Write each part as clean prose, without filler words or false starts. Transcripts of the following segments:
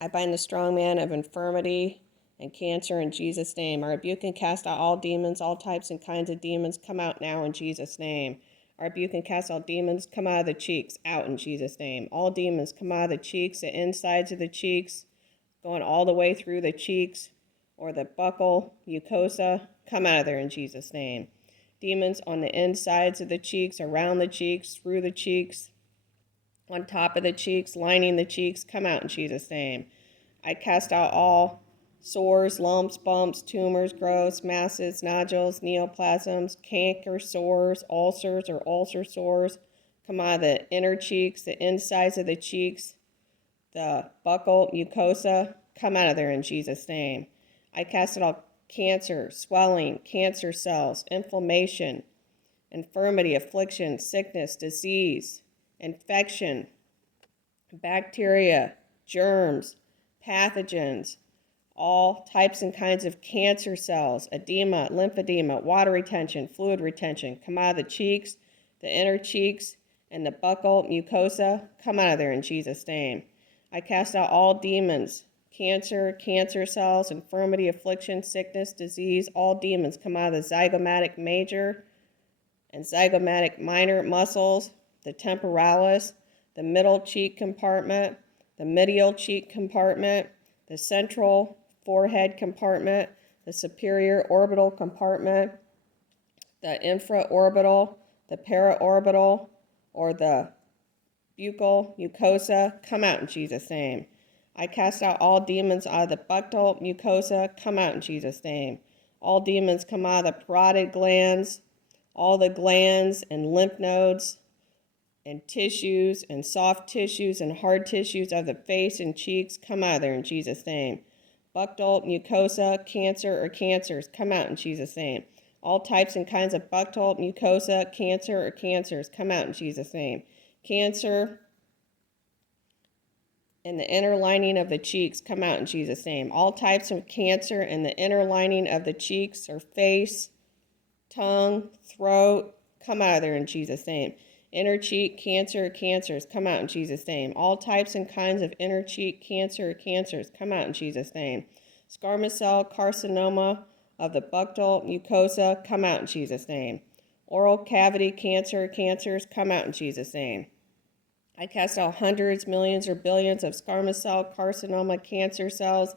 I bind the strong man of infirmity and cancer in Jesus' name. I rebuke and cast out all demons, all types and kinds of demons. Come out now in Jesus' name. I rebuke and cast all demons. Come out of the cheeks. Out in Jesus' name. All demons come out of the cheeks, the insides of the cheeks, going all the way through the cheeks or the buccal, mucosa. Come out of there in Jesus' name. Demons on the insides of the cheeks, around the cheeks, through the cheeks, on top of the cheeks, lining the cheeks, come out in Jesus' name. I cast out all sores, lumps, bumps, tumors, growths, masses, nodules, neoplasms, canker sores, ulcers or ulcer sores. Come out of the inner cheeks, the insides of the cheeks, the buccal, mucosa. Come out of there in Jesus' name. I cast out all cancer, swelling, cancer cells, inflammation, infirmity, affliction, sickness, disease, infection, bacteria, germs, pathogens, all types and kinds of cancer cells, edema, lymphedema, water retention, fluid retention, come out of the cheeks, the inner cheeks, and the buccal mucosa. Come out of there in Jesus' name. I cast out all demons, cancer, cancer cells, infirmity, affliction, sickness, disease, all demons come out of the zygomatic major and zygomatic minor muscles, the temporalis, the middle cheek compartment, the medial cheek compartment, the central forehead compartment, the superior orbital compartment, the infraorbital, the paraorbital, or the buccal mucosa. Come out in Jesus' name. I cast out all demons out of the buccal mucosa. Come out in Jesus' name. All demons come out of the parotid glands, all the glands and lymph nodes and tissues and soft tissues and hard tissues of the face and cheeks. Come out of there in Jesus' name. Buccal mucosa, cancer or cancers. Come out in Jesus' name. All types and kinds of buccal mucosa, cancer or cancers. Come out in Jesus' name. Cancer in the inner lining of the cheeks. Come out in Jesus' name. All types of cancer in the inner lining of the cheeks or face, tongue, throat, come out of there in Jesus' name. Inner cheek cancer or cancers, come out in Jesus' name. All types and kinds of inner cheek cancer or cancers, come out in Jesus' name. Squamous cell carcinoma of the buccal mucosa, come out in Jesus' name. Oral cavity cancer or cancers, come out in Jesus' name. I cast out hundreds, millions, or billions of squamous cell carcinoma cancer cells,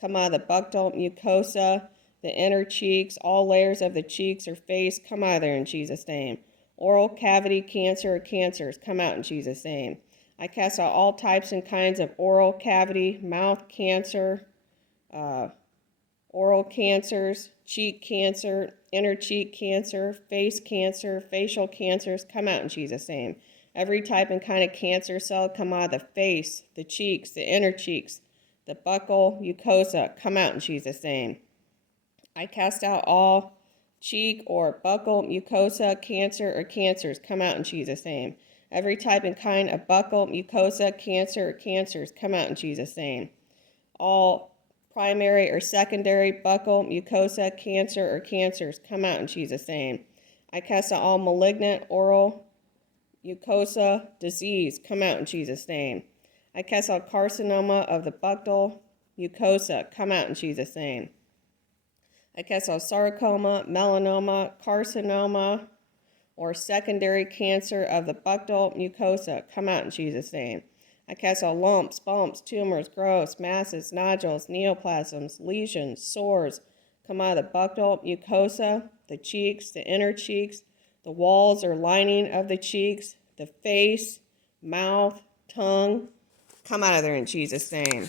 come out of the buccal mucosa, the inner cheeks, all layers of the cheeks or face, come out of there in Jesus' name. Oral cavity cancer or cancers, come out in Jesus' name. I cast out all types and kinds of oral cavity, mouth cancer, oral cancers, cheek cancer, inner cheek cancer, face cancer, facial cancers, come out in Jesus' name. Every type and kind of cancer cell come out of the face, the cheeks, the inner cheeks, the buccal mucosa, come out in Jesus' name. I cast out all cheek or buccal mucosa cancer or cancers, come out in Jesus' name. Every type and kind of buccal mucosa cancer or cancers, come out in Jesus' name. All primary or secondary buccal mucosa cancer or cancers, come out in Jesus' name. I cast out all malignant oral mucosa disease, come out in Jesus' name. I cast out carcinoma of the buccal mucosa, come out in Jesus' name. I cast out sarcoma, melanoma, carcinoma, or secondary cancer of the buccal mucosa, come out in Jesus' name. I cast out lumps, bumps, tumors, growths, masses, nodules, neoplasms, lesions, sores, come out of the buccal mucosa, the cheeks, the inner cheeks, the walls or lining of the cheeks, the face, mouth, tongue, come out of there in Jesus' name.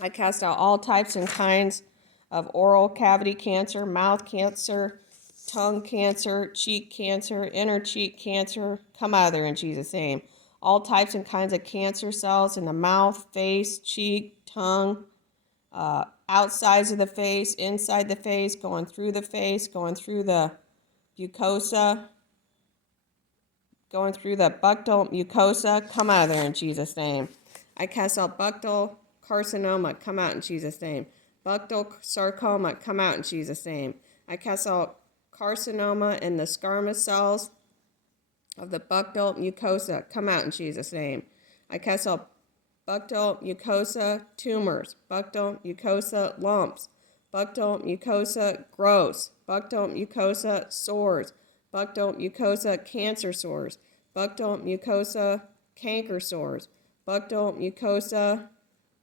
I cast out all types and kinds of oral cavity cancer, mouth cancer, tongue cancer, cheek cancer, inner cheek cancer, come out of there in Jesus' name. All types and kinds of cancer cells in the mouth, face, cheek, tongue, outsides of the face, inside the face, going through the face, going through the mucosa, going through the buccal mucosa, come out of there in Jesus' name. I cast out buccal carcinoma, come out in Jesus' name. Buccal sarcoma, come out in Jesus' name. I cast out carcinoma in the squamous cells of the buccal mucosa, come out in Jesus' name. I cast out buccal mucosa tumors, buccal mucosa lumps, buccal mucosa growths, buccal mucosa sores, buccal mucosa cancer sores, buccal mucosa canker sores, buccal mucosa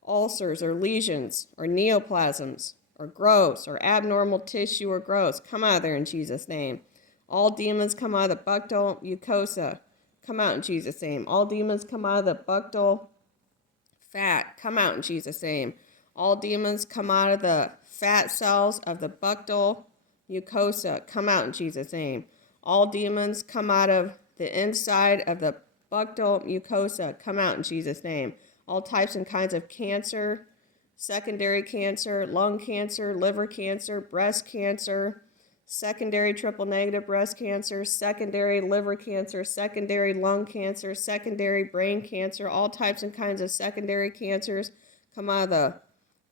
ulcers or lesions or neoplasms or growths or abnormal tissue or growths. Come out of there in Jesus' name. All demons come out of the buccal mucosa. Come out in Jesus' name. All demons come out of the buccal fat. Come out in Jesus' name. All demons come out of the fat cells of the buccal mucosa. Come out in Jesus' name. All demons come out of the inside of the buccal mucosa. Come out in Jesus' name. All types and kinds of cancer, secondary cancer, lung cancer, liver cancer, breast cancer, secondary triple negative breast cancer, secondary liver cancer, secondary lung cancer, secondary brain cancer, all types and kinds of secondary cancers come out of the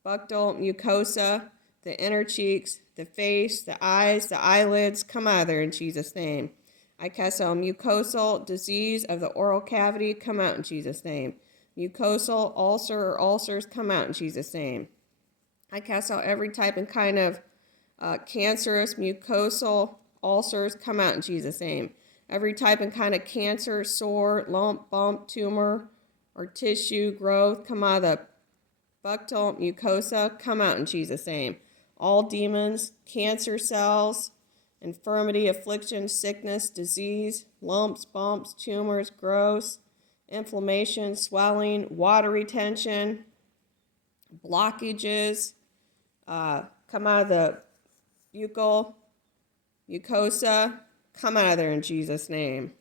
buccal mucosa, the inner cheeks, the face, the eyes, the eyelids, come out of there in Jesus' name. I cast out mucosal disease of the oral cavity, come out in Jesus' name. Mucosal ulcer or ulcers, come out in Jesus' name. I cast out every type and kind of cancerous mucosal ulcers, come out in Jesus' name. Every type and kind of cancer, sore, lump, bump, tumor, or tissue growth, come out of the buccal mucosa, come out in Jesus' name. All demons, cancer cells, infirmity, affliction, sickness, disease, lumps, bumps, tumors, growths, inflammation, swelling, water retention, blockages, come out of the buccal mucosa, come out of there in Jesus' name.